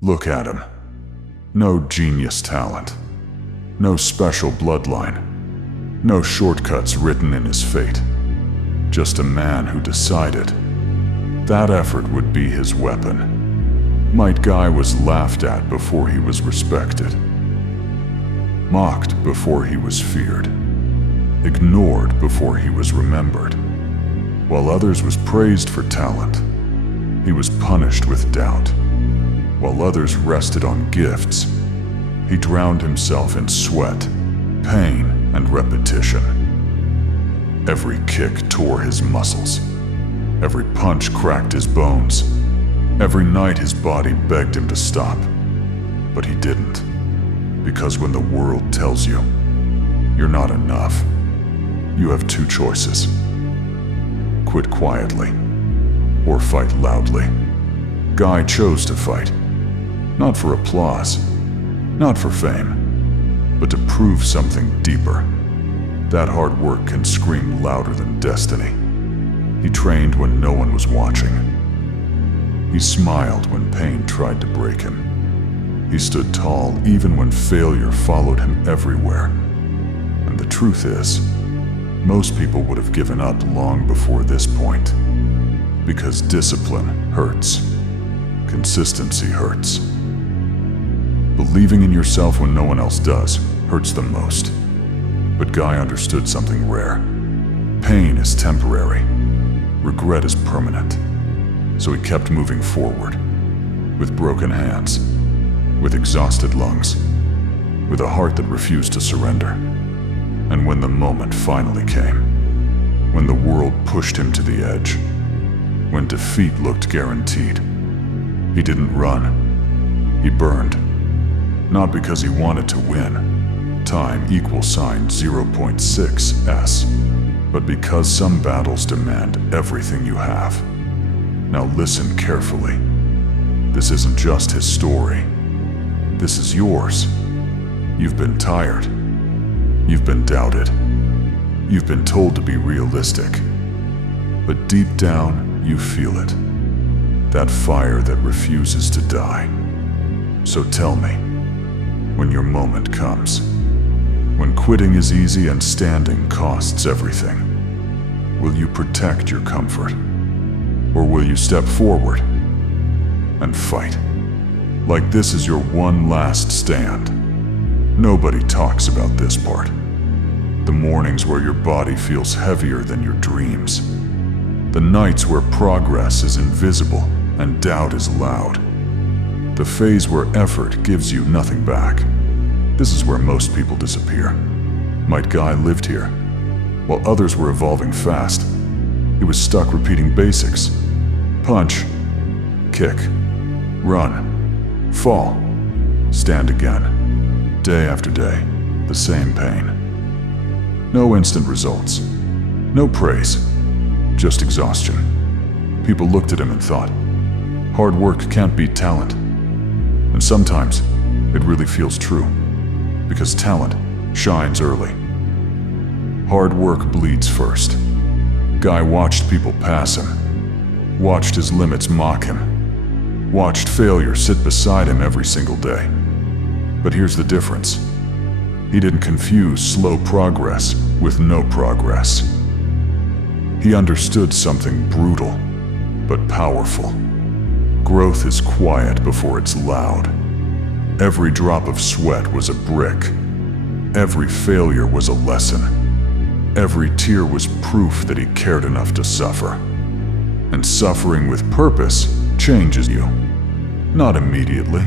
Look at him. No genius talent. No special bloodline. No shortcuts written in his fate. Just a man who decided that effort would be his weapon. Might Guy was laughed at before he was respected. Mocked before he was feared. Ignored before he was remembered. While others was praised for talent, he was punished with doubt. While others rested on gifts, he drowned himself in sweat, pain, and repetition. Every kick tore his muscles. Every punch cracked his bones. Every night his body begged him to stop. But he didn't. Because when the world tells you you're not enough, you have two choices. Quit quietly or fight loudly. Guy chose to fight. Not for applause, not for fame, but to prove something deeper. That hard work can scream louder than destiny. He trained when no one was watching. He smiled when pain tried to break him. He stood tall even when failure followed him everywhere. And the truth is, most people would have given up long before this point. Because discipline hurts. Consistency hurts. Believing in yourself when no one else does hurts the most. But Guy understood something rare. Pain is temporary. Regret is permanent. So he kept moving forward. With broken hands. With exhausted lungs. With a heart that refused to surrender. And when the moment finally came, when the world pushed him to the edge, when defeat looked guaranteed, he didn't run. He burned. Not because he wanted to win, time =0.6s, but because some battles demand everything you have. Now listen carefully. This isn't just his story. This is yours. You've been tired. You've been doubted. You've been told to be realistic. But deep down, you feel it. That fire that refuses to die. So tell me, when your moment comes, when quitting is easy and standing costs everything, will you protect your comfort? Or will you step forward and fight? Like this is your one last stand. Nobody talks about this part. The mornings where your body feels heavier than your dreams. The nights where progress is invisible and doubt is loud. The phase where effort gives you nothing back. This is where most people disappear. Might Guy lived here. While others were evolving fast, he was stuck repeating basics. Punch, kick, run, fall, stand again. Day after day, the same pain. No instant results. No praise. Just exhaustion. People looked at him and thought, hard work can't beat talent. And sometimes, it really feels true. Because talent shines early. Hard work bleeds first. Guy watched people pass him. Watched his limits mock him. Watched failure sit beside him every single day. But here's the difference. He didn't confuse slow progress with no progress. He understood something brutal, but powerful. Growth is quiet before it's loud. Every drop of sweat was a brick. Every failure was a lesson. Every tear was proof that he cared enough to suffer. And suffering with purpose changes you. Not immediately.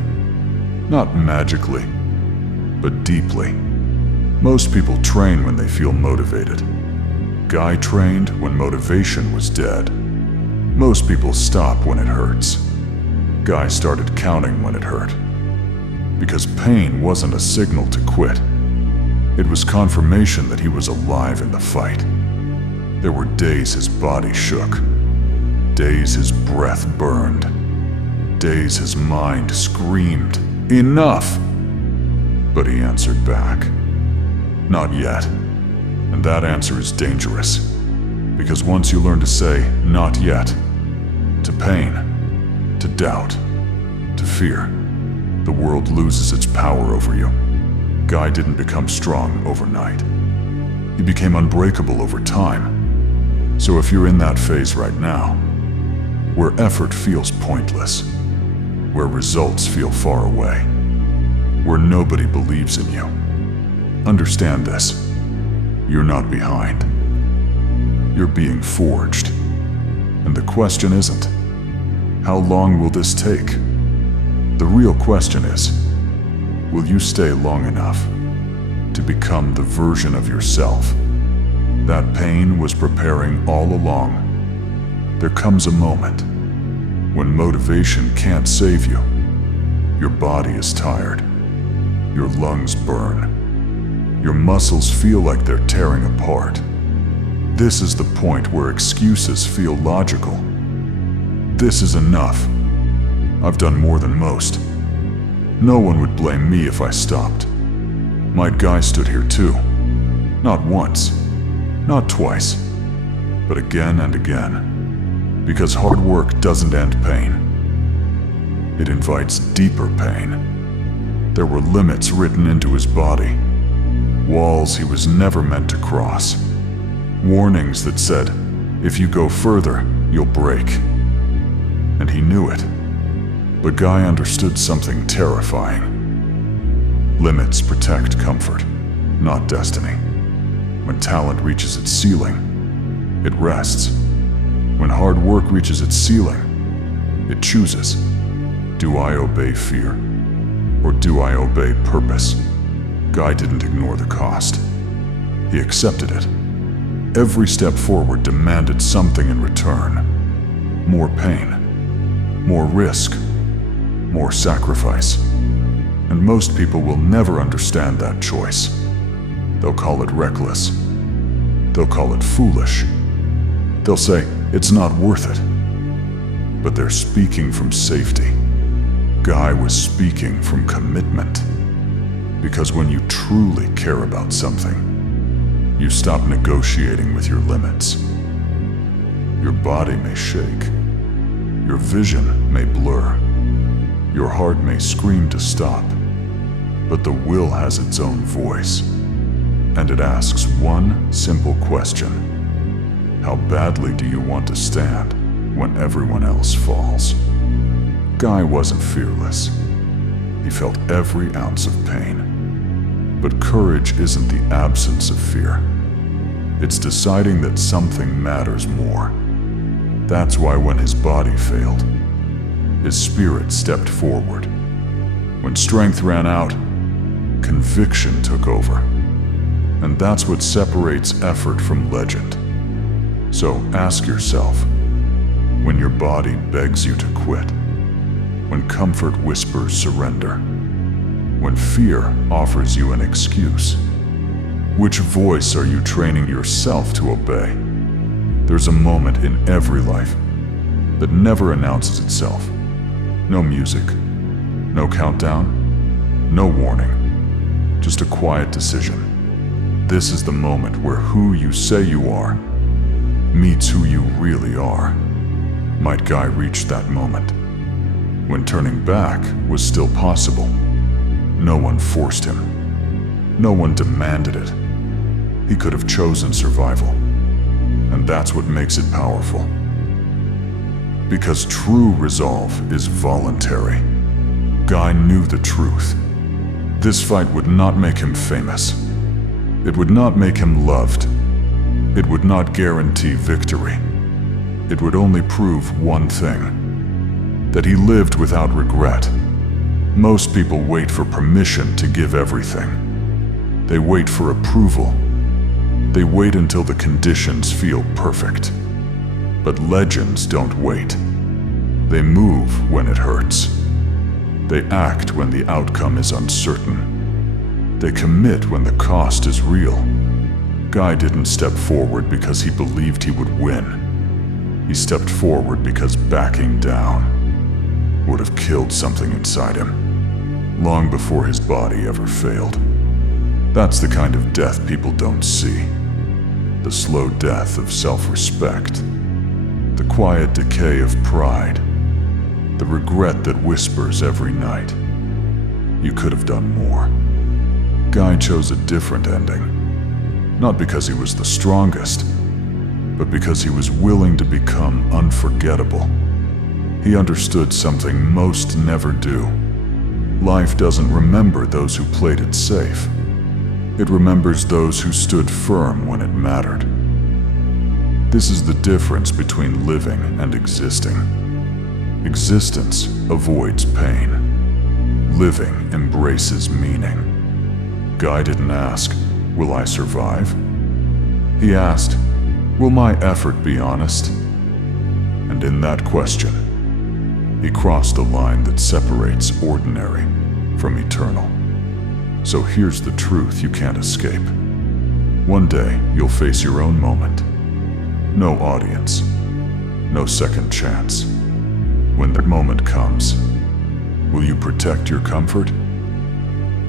Not magically, but deeply. Most people train when they feel motivated. Guy trained when motivation was dead. Most people stop when it hurts. Guy started counting when it hurt. Because pain wasn't a signal to quit. It was confirmation that he was alive in the fight. There were days his body shook. Days his breath burned. Days his mind screamed, "Enough!" But he answered back, "Not yet." And that answer is dangerous. Because once you learn to say, "Not yet," to pain, to doubt, to fear, the world loses its power over you. Guy didn't become strong overnight. He became unbreakable over time. So if you're in that phase right now, where effort feels pointless, where results feel far away, where nobody believes in you, understand this: you're not behind. You're being forged. And the question isn't, how long will this take? The real question is, will you stay long enough to become the version of yourself that pain was preparing all along? There comes a moment when motivation can't save you. Your body is tired. Your lungs burn. Your muscles feel like they're tearing apart. This is the point where excuses feel logical. This is enough. I've done more than most. No one would blame me if I stopped. My guy stood here too. Not once, not twice, but again and again. Because hard work doesn't end pain. It invites deeper pain. There were limits written into his body, walls he was never meant to cross, warnings that said, if you go further, you'll break. And he knew it. But Guy understood something terrifying. Limits protect comfort, not destiny. When talent reaches its ceiling, it rests. When hard work reaches its ceiling, it chooses. Do I obey fear, or do I obey purpose? Guy didn't ignore the cost. He accepted it. Every step forward demanded something in return. More pain, more risk, more sacrifice. And most people will never understand that choice. They'll call it reckless. They'll call it foolish. They'll say, it's not worth it. But they're speaking from safety. Guy was speaking from commitment. Because when you truly care about something, you stop negotiating with your limits. Your body may shake. Your vision may blur. Your heart may scream to stop. But the will has its own voice. And it asks one simple question. How badly do you want to stand when everyone else falls? Guy wasn't fearless. He felt every ounce of pain. But courage isn't the absence of fear. It's deciding that something matters more. That's why when his body failed, his spirit stepped forward. When strength ran out, conviction took over. And that's what separates effort from legend. So ask yourself, when your body begs you to quit, when comfort whispers surrender, when fear offers you an excuse, which voice are you training yourself to obey? There's a moment in every life that never announces itself. No music, no countdown, no warning, just a quiet decision. This is the moment where who you say you are meets who you really are. Might Guy reach that moment when turning back was still possible? No one forced him. No one demanded it. He could have chosen survival. And that's what makes it powerful. Because true resolve is voluntary. Guy knew the truth. This fight would not make him famous. It would not make him loved. It would not guarantee victory. It would only prove one thing: that he lived without regret. Most people wait for permission to give everything. They wait for approval. They wait until the conditions feel perfect. But legends don't wait. They move when it hurts. They act when the outcome is uncertain. They commit when the cost is real. Guy didn't step forward because he believed he would win. He stepped forward because backing down would have killed something inside him, long before his body ever failed. That's the kind of death people don't see. The slow death of self-respect. The quiet decay of pride. The regret that whispers every night. you could have done more. Guy chose a different ending. Not because he was the strongest, but because he was willing to become unforgettable. He understood something most never do. Life doesn't remember those who played it safe. It remembers those who stood firm when it mattered. This is the difference between living and existing. Existence avoids pain. Living embraces meaning. Guy didn't ask, "Will I survive?" He asked, "Will my effort be honest?" And in that question, he crossed the line that separates ordinary from eternal. So here's the truth you can't escape. One day, you'll face your own moment. No audience, no second chance. When that moment comes, will you protect your comfort?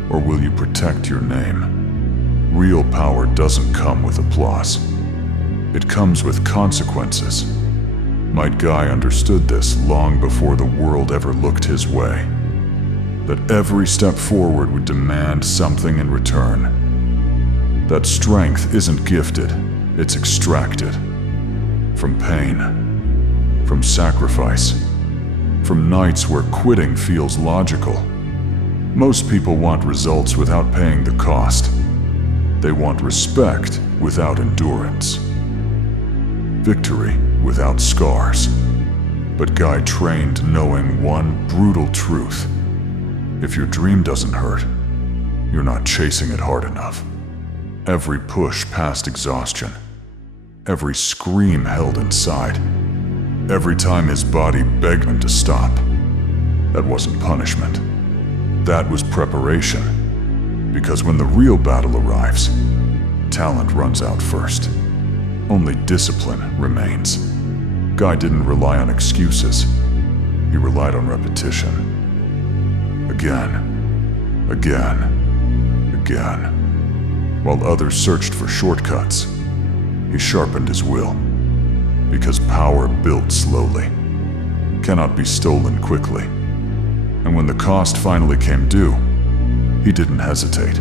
Or will you protect your name? Real power doesn't come with applause. It comes with consequences. Might Guy understood this long before the world ever looked his way. That every step forward would demand something in return. That strength isn't gifted, it's extracted. From pain, from sacrifice, from nights where quitting feels logical. Most people want results without paying the cost. They want respect without endurance. Victory without scars. But Guy trained knowing one brutal truth. If your dream doesn't hurt, you're not chasing it hard enough. Every push past exhaustion, every scream held inside, every time his body begged him to stop, that wasn't punishment. That was preparation. Because when the real battle arrives, talent runs out first. Only discipline remains. Guy didn't rely on excuses. He relied on repetition. Again, again, again. While others searched for shortcuts, he sharpened his will. Because power built slowly cannot be stolen quickly. And when the cost finally came due, he didn't hesitate.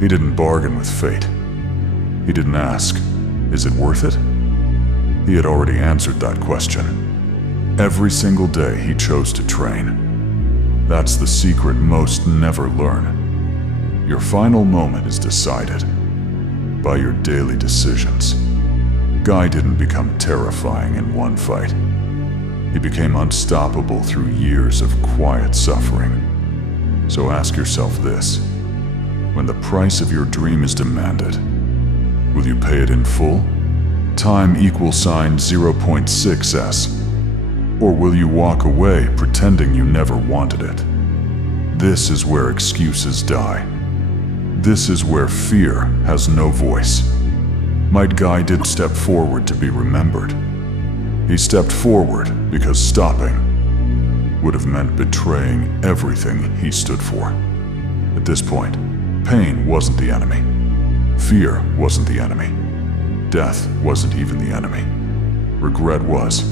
He didn't bargain with fate. He didn't ask, "Is it worth it?" He had already answered that question. Every single day he chose to train. That's the secret most never learn. Your final moment is decided by your daily decisions. Guy didn't become terrifying in one fight. He became unstoppable through years of quiet suffering. So ask yourself this: when the price of your dream is demanded, will you pay it in full? Time =0.6s. Or will you walk away pretending you never wanted it? This is where excuses die. This is where fear has no voice. Might Guy did step forward to be remembered. He stepped forward because stopping would have meant betraying everything he stood for. At this point, pain wasn't the enemy. Fear wasn't the enemy. Death wasn't even the enemy. Regret was.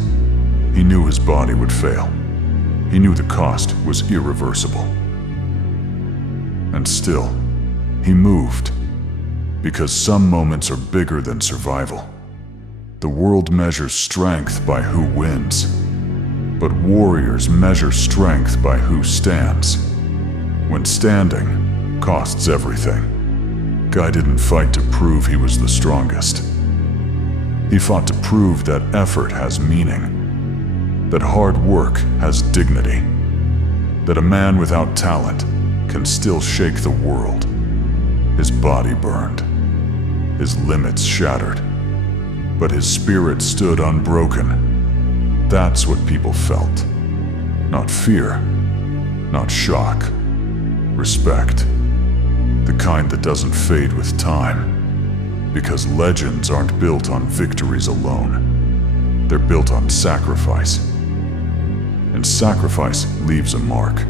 He knew his body would fail. He knew the cost was irreversible. And still, he moved. Because some moments are bigger than survival. The world measures strength by who wins. But warriors measure strength by who stands. When standing costs everything. Guy didn't fight to prove he was the strongest. He fought to prove that effort has meaning, that hard work has dignity, that a man without talent can still shake the world. His body burned, his limits shattered, but his spirit stood unbroken. That's what people felt. Not fear, not shock, respect. The kind that doesn't fade with time. Because legends aren't built on victories alone. They're built on sacrifice. And sacrifice leaves a mark.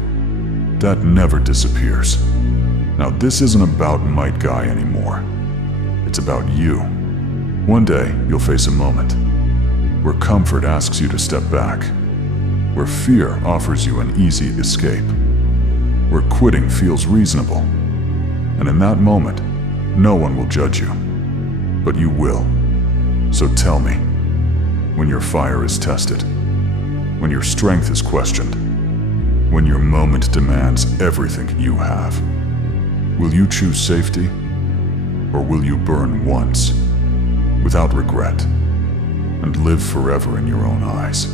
That never disappears. Now this isn't about Might Guy anymore. It's about you. One day, you'll face a moment where comfort asks you to step back, where fear offers you an easy escape. where quitting feels reasonable. And in that moment, no one will judge you, but you will. So tell me, when your fire is tested, when your strength is questioned, when your moment demands everything you have, will you choose safety, or will you burn once, without regret, and live forever in your own eyes?